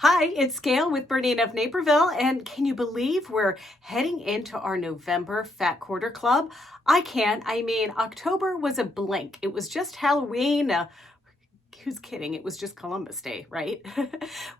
Hi, it's Gayle with BERNINA of Naperville, and can you believe we're heading into our November Fat Quarter Club? I can't. I mean, October was a blink. It was just Halloween. Who's kidding? It was just Columbus Day, right?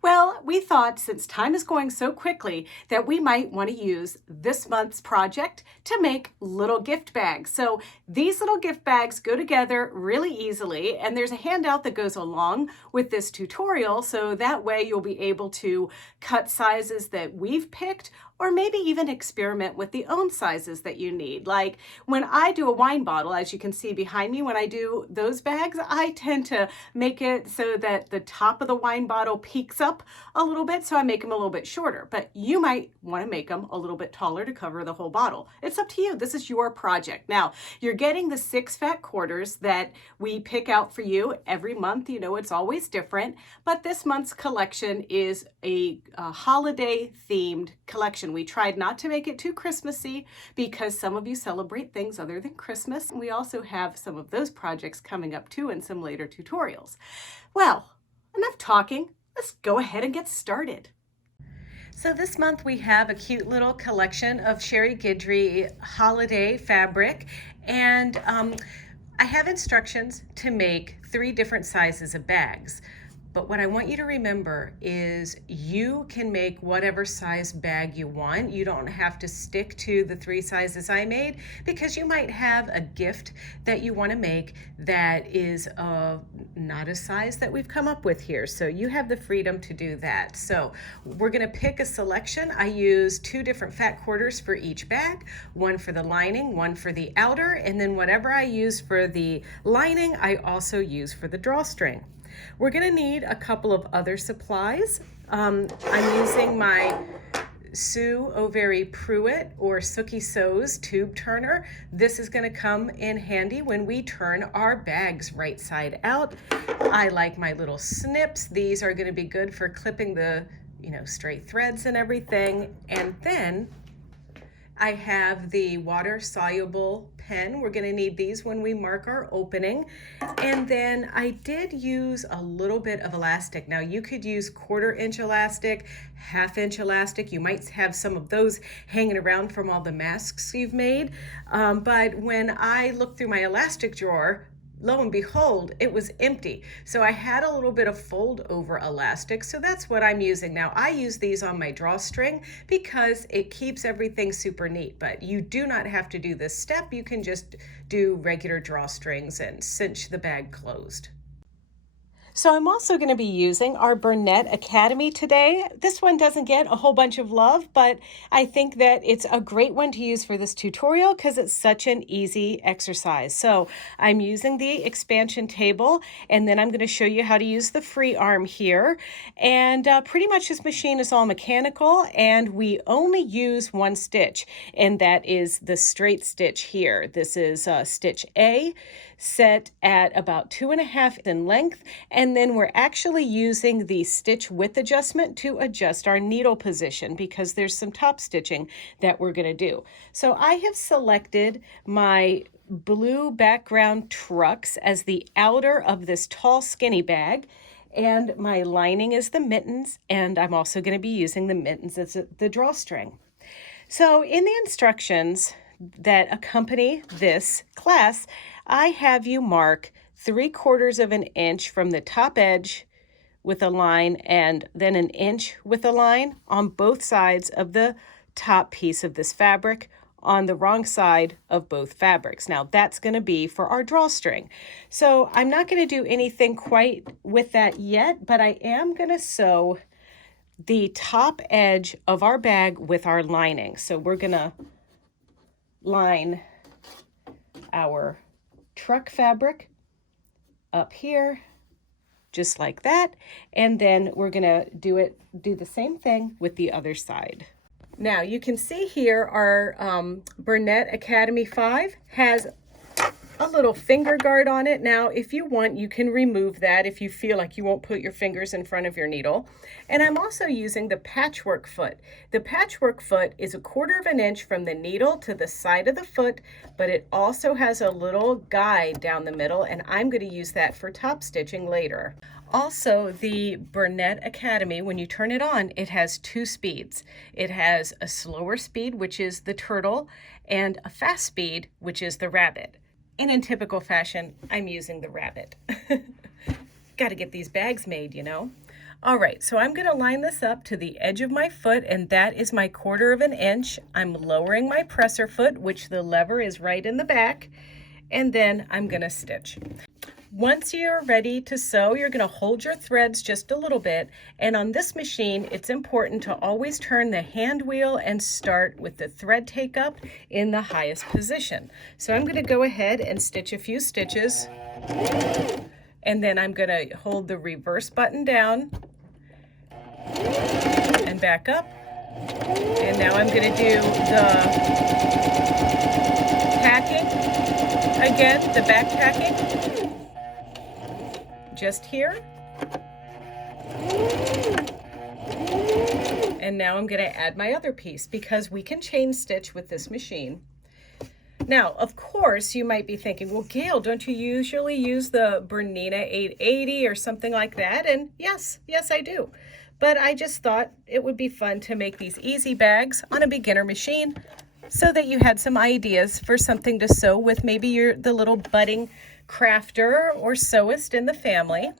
Well, we thought since time is going so quickly that we might want to use this month's project to make little gift bags. So these little gift bags go together really easily, and there's a handout that goes along with this tutorial, so that way you'll be able to cut sizes that we've picked, or maybe even experiment with the own sizes that you need. Like when I do a wine bottle, as you can see behind me, when I do those bags, I tend to make it so that the top of the wine bottle peaks up a little bit, so I make them a little bit shorter. But you might want to make them a little bit taller to cover the whole bottle. It's up to you. This is your project. Now, you're getting the 6 fat quarters that we pick out for you every month. You know, it's always different, but this month's collection is a holiday themed collection. We tried not to make it too Christmassy because some of you celebrate things other than Christmas. We also have some of those projects coming up too in some later tutorials. Well, enough talking. Let's go ahead and get started. So this month we have a cute little collection of Sherry Guidry holiday fabric, and I have instructions to make 3 different sizes of bags. But what I want you to remember is you can make whatever size bag you want. You don't have to stick to the 3 sizes I made, because you might have a gift that you want to make that is not a size that we've come up with here. So you have the freedom to do that. So we're going to pick a selection. I use 2 different fat quarters for each bag, one for the lining, one for the outer, and then whatever I use for the lining, I also use for the drawstring. We're going to need a couple of other supplies. I'm using my Sue O'Very Pruitt or Sookie Sews tube turner. This is going to come in handy when we turn our bags right side out. I like my little snips. These are going to be good for clipping the, straight threads and everything. And then I have the water soluble pen. We're going to need these when we mark our opening. And then I did use a little bit of elastic. Now you could use 1/4 inch elastic, 1/2 inch elastic. You might have some of those hanging around from all the masks you've made. But when I looked through my elastic drawer, lo and behold, it was empty. So I had a little bit of fold over elastic. So that's what I'm using now. I use these on my drawstring because it keeps everything super neat, but you do not have to do this step. You can just do regular drawstrings and cinch the bag closed. So I'm also going to be using our Bernette Academy today. This one doesn't get a whole bunch of love, but I think that it's a great one to use for this tutorial because it's such an easy exercise. So I'm using the expansion table, and then I'm going to show you how to use the free arm here. And pretty much this machine is all mechanical, and we only use 1 stitch, and that is the straight stitch here. This is stitch A, set at about 2.5 in length, and then we're actually using the stitch width adjustment to adjust our needle position because there's some top stitching that we're going to do. So I have selected my blue background trucks as the outer of this tall skinny bag, and my lining is the mittens, and I'm also going to be using the mittens as the drawstring. So in the instructions that accompany this class, I have you mark 3/4 of an inch from the top edge with a line, and then 1 inch with a line on both sides of the top piece of this fabric on the wrong side of both fabrics. Now that's going to be for our drawstring. So I'm not going to do anything quite with that yet, but I am going to sew the top edge of our bag with our lining. So we're going to line our truck fabric up here just like that, and then we're gonna do the same thing with the other side. Now you can see here our Bernette Academy 5 has a little finger guard on it. Now, if you want, you can remove that if you feel like you won't put your fingers in front of your needle. And I'm also using the patchwork foot. The patchwork foot is 1/4 of an inch from the needle to the side of the foot, but it also has a little guide down the middle, and I'm going to use that for top stitching later. Also, the Bernette Academy, when you turn it on, it has 2 speeds. It has a slower speed, which is the turtle, and a fast speed, which is the rabbit. And in typical fashion, I'm using the rabbit. Got to get these bags made, you know. All right, so I'm going to line this up to the edge of my foot, and that is my 1/4 inch. I'm lowering my presser foot, which the lever is right in the back, and then I'm going to stitch. Once you're ready to sew, you're going to hold your threads just a little bit, and on this machine, it's important to always turn the hand wheel and start with the thread take up in the highest position. So I'm going to go ahead and stitch a few stitches, and then I'm going to hold the reverse button down and back up. And now I'm going to do the tacking again, the back tacking, just here. And now I'm going to add my other piece because we can chain stitch with this machine. Now, of course, you might be thinking, well, Gayle, don't you usually use the Bernina 880 or something like that? And yes, I do. But I just thought it would be fun to make these easy bags on a beginner machine so that you had some ideas for something to sew with. Maybe you're the little budding crafter or sewist in the family.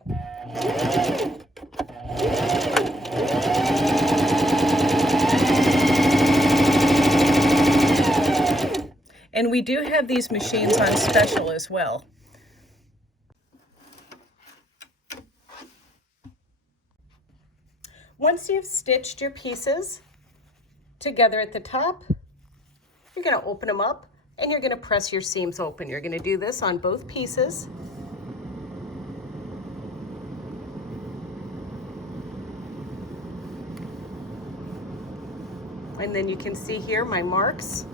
And we do have these machines on special as well. Once you've stitched your pieces together at the top, you're going to open them up and you're going to press your seams open. You're going to do this on both pieces. And then you can see here my marks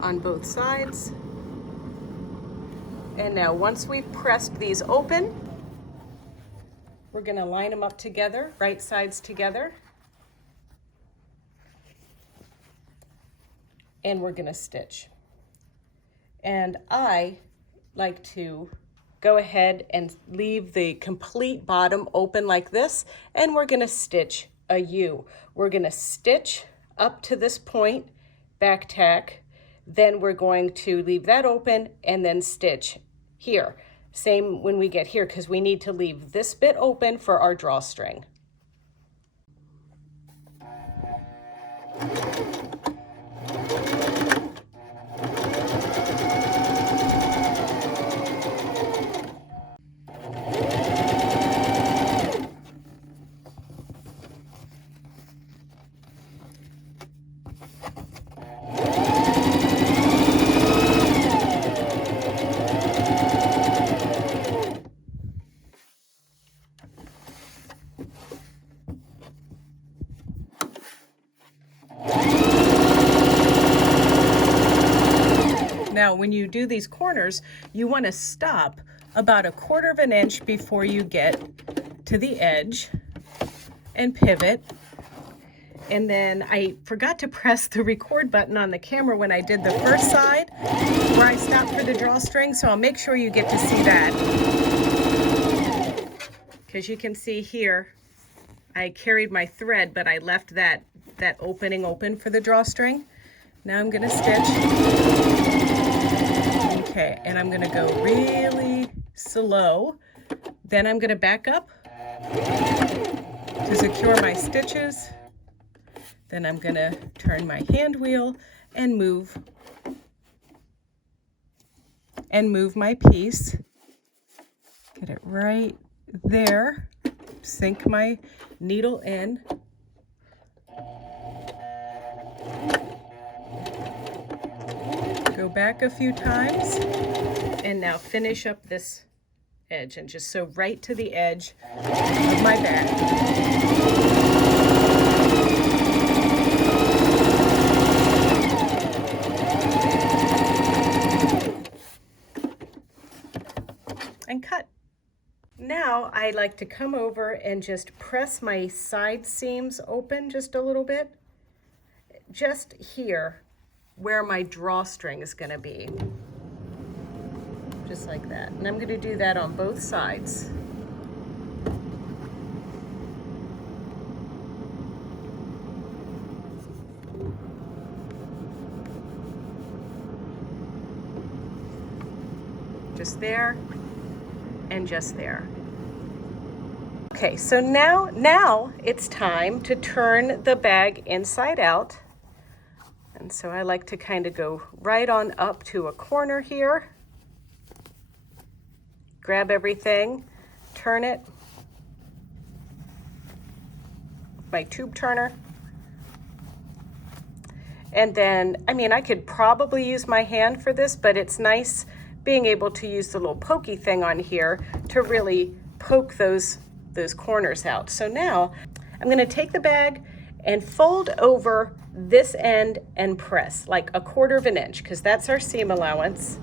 on both sides. And now once we've pressed these open, we're going to line them up together, right sides together. And we're going to stitch. And I like to go ahead and leave the complete bottom open like this, and we're going to stitch a U. We're going to stitch up to this point, back tack, then we're going to leave that open and then stitch here. Same when we get here, because we need to leave this bit open for our drawstring. Now, when you do these corners, you want to stop about 1/4 inch before you get to the edge and pivot. And then I forgot to press the record button on the camera when I did the first side where I stopped for the drawstring, so I'll make sure you get to see that. Because you can see here, I carried my thread, but I left that opening open for the drawstring. Now I'm going to stitch. Okay, and I'm going to go really slow. Then I'm going to back up to secure my stitches. Then I'm going to turn my hand wheel and move my piece. Get it right there. Sink my needle in. Go back a few times, and now finish up this edge and just sew right to the edge of my bag. And cut. Now I like to come over and just press my side seams open just a little bit, just here where my drawstring is going to be, just like that. And I'm going to do that on both sides. Just there and just there. Okay, so now it's time to turn the bag inside out. And so I like to kind of go right on up to a corner here. Grab everything, turn it. My tube turner. And then, I mean, I could probably use my hand for this, but it's nice being able to use the little pokey thing on here to really poke those corners out. So now I'm gonna take the bag and fold over this end and press like 1/4 of an inch, because that's our seam allowance.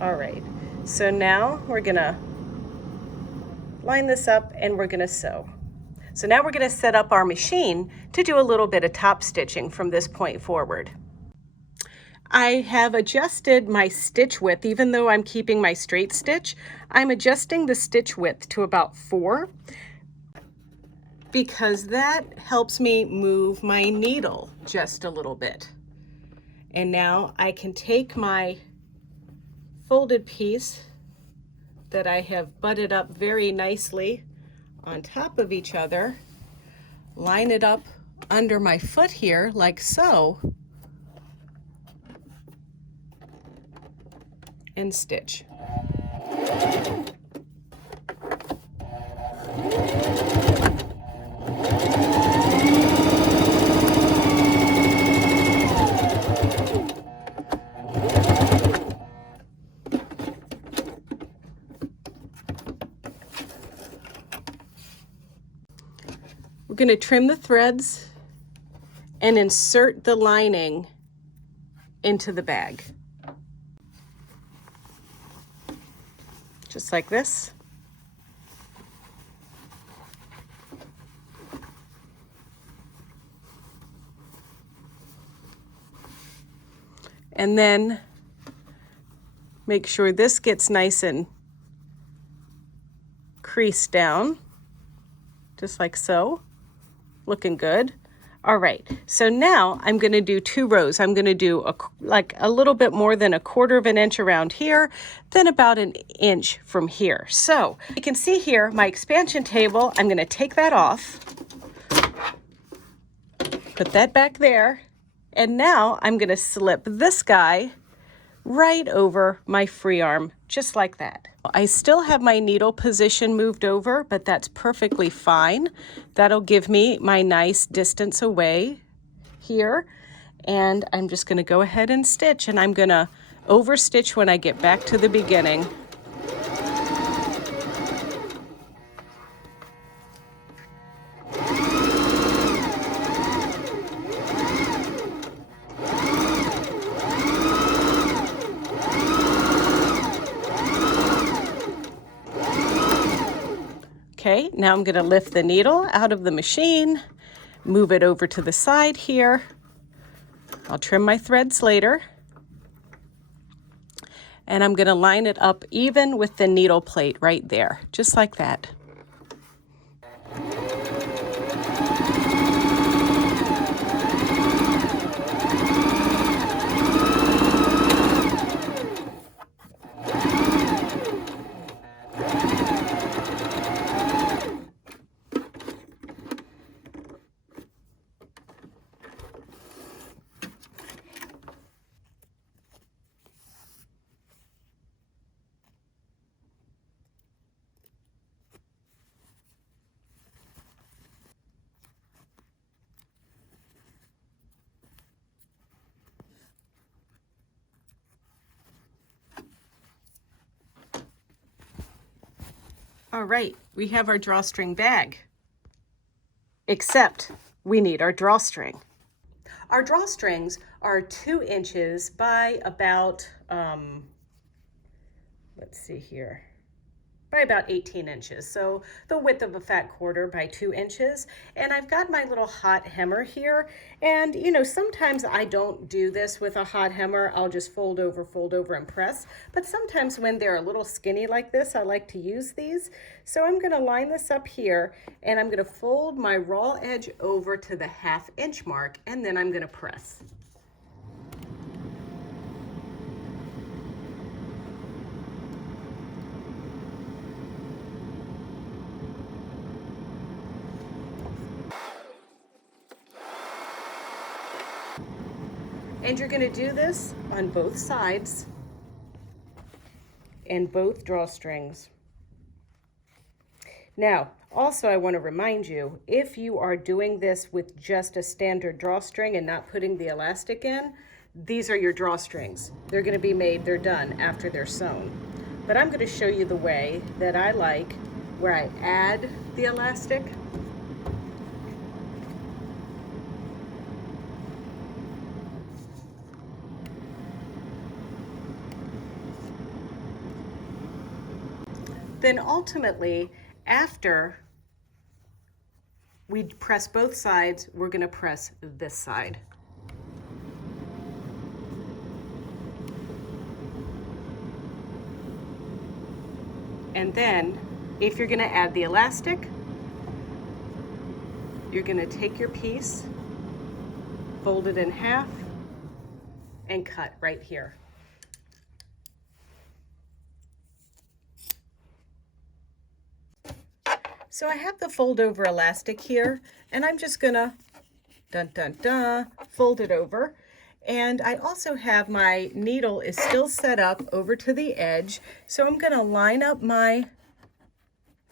All right, so now we're gonna line this up and we're gonna sew. So now we're gonna set up our machine to do a little bit of top stitching from this point forward. I have adjusted my stitch width. Even though I'm keeping my straight stitch, I'm adjusting the stitch width to about 4, because that helps me move my needle just a little bit. And now I can take my folded piece that I have butted up very nicely on top of each other, line it up under my foot here like so, and stitch. We're going to trim the threads and insert the lining into the bag. Just like this. And then make sure this gets nice and creased down, just like so. Looking good. All right, so now I'm going to do 2 rows. I'm going to do like a little bit more than 1/4 of an inch around here, then about 1 inch from here. So you can see here my expansion table. I'm going to take that off, put that back there, and now I'm going to slip this guy right over my free arm, just like that. I still have my needle position moved over, but that's perfectly fine. That'll give me my nice distance away here. And I'm just going to go ahead and stitch, and I'm going to overstitch when I get back to the beginning. Okay, now I'm going to lift the needle out of the machine, move it over to the side here. I'll trim my threads later. And I'm going to line it up even with the needle plate right there, just like that. All right, we have our drawstring bag, except we need our drawstring. Our drawstrings are 2 inches by about, let's see here, by about 18 inches. So the width of a fat quarter by 2 inches. And I've got my little hot hammer here. And you know, sometimes I don't do this with a hot hammer. I'll just fold over and press. But sometimes when they're a little skinny like this, I like to use these. So I'm gonna line this up here and I'm gonna fold my raw edge over to the 1/2 inch mark, and then I'm gonna press. And you're going to do this on both sides and both drawstrings. Now, also I want to remind you, if you are doing this with just a standard drawstring and not putting the elastic in, these are your drawstrings. They're going to be made, they're done after they're sewn. But I'm going to show you the way that I like, where I add the elastic. Then ultimately, after we press both sides, we're going to press this side. And then, if you're going to add the elastic, you're going to take your piece, fold it in half, and cut right here. So I have the fold over elastic here, and I'm just gonna fold it over. And I also have my needle is still set up over to the edge. So I'm gonna line up my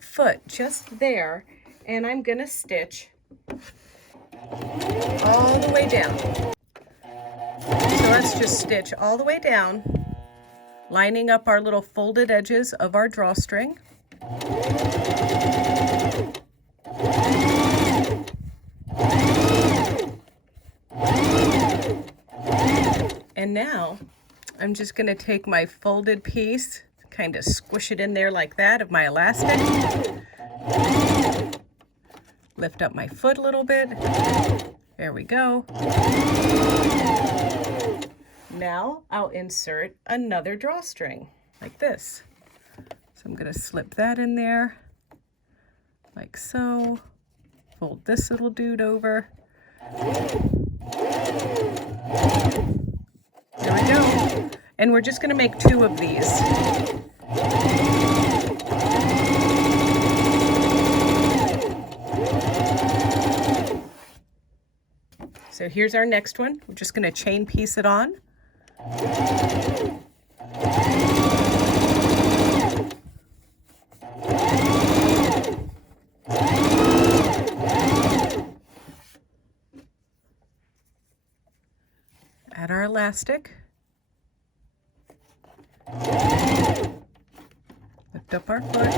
foot just there, and I'm gonna stitch all the way down. So let's just stitch all the way down, lining up our little folded edges of our drawstring. And now I'm just going to take my folded piece, kind of squish it in there like that of my elastic. Lift up my foot a little bit. There we go. Now I'll insert another drawstring like this. So I'm going to slip that in there like so. Fold this little dude over. There we go. And we're just going to make 2 of these. So here's our next one. We're just going to chain piece it on. Add our elastic. Lift up our foot.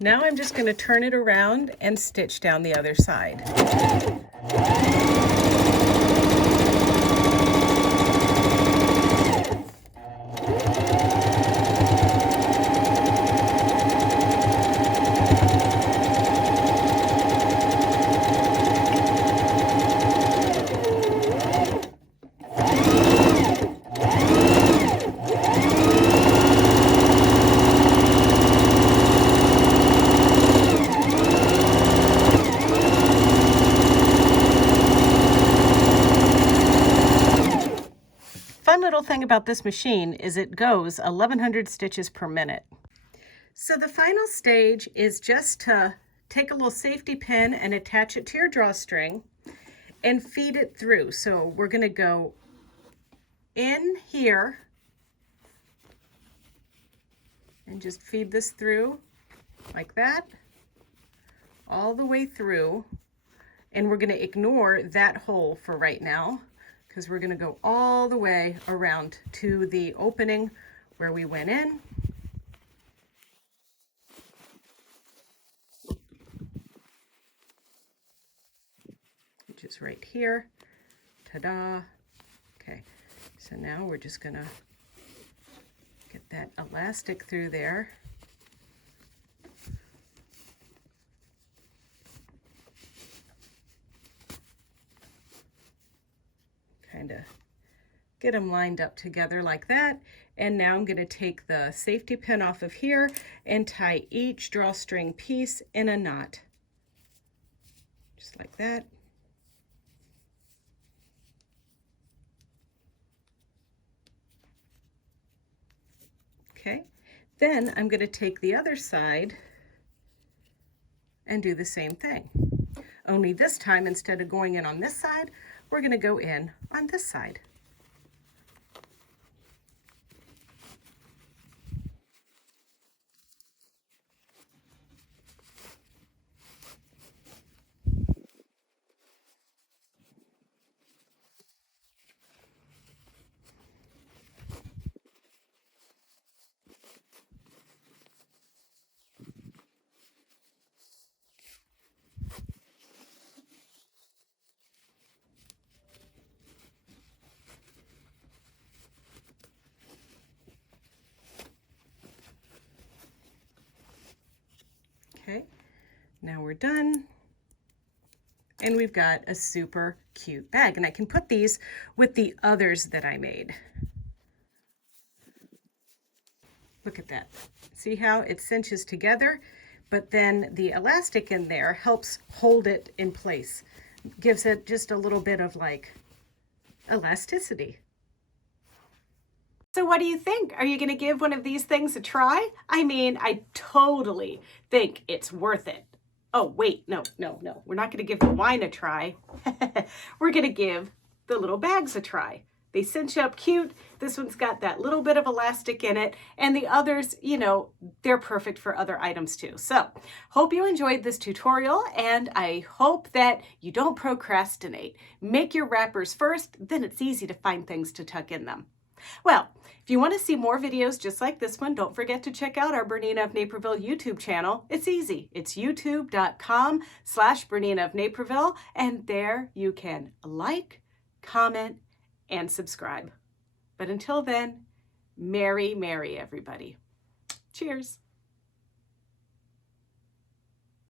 Now I'm just going to turn it around and stitch down the other side. Fun little thing about this machine is it goes 1100 stitches per minute. So the final stage is just to take a little safety pin and attach it to your drawstring and feed it through. So we're going to go in here and just feed this through like that, all the way through. And we're going to ignore that hole for right now because we're going to go all the way around to the opening where we went in. Which is right here. Ta-da. Okay, so now we're just going to get that elastic through there. Kind of get them lined up together like that. And now I'm going to take the safety pin off of here and tie each drawstring piece in a knot. Just like that. Okay, then I'm going to take the other side and do the same thing. Only this time, instead of going in on this side, we're going to go in on this side. Okay, now we're done. And we've got a super cute bag. And I can put these with the others that I made. Look at that. See how it cinches together? But then the elastic in there helps hold it in place. Gives it just a little bit of like elasticity. So what do you think? Are you going to give one of these things a try? I mean, I totally think it's worth it. Oh, wait, no. We're not going to give the wine a try. We're going to give the little bags a try. They cinch up cute. This one's got that little bit of elastic in it. And the others, you know, they're perfect for other items too. So, hope you enjoyed this tutorial, and I hope that you don't procrastinate. Make your wrappers first, then it's easy to find things to tuck in them. Well, if you want to see more videos just like this one, don't forget to check out our Bernina of Naperville YouTube channel. It's easy. It's youtube.com/Bernina of Naperville, and there you can like, comment, and subscribe. But until then, Merry, Merry, everybody. Cheers.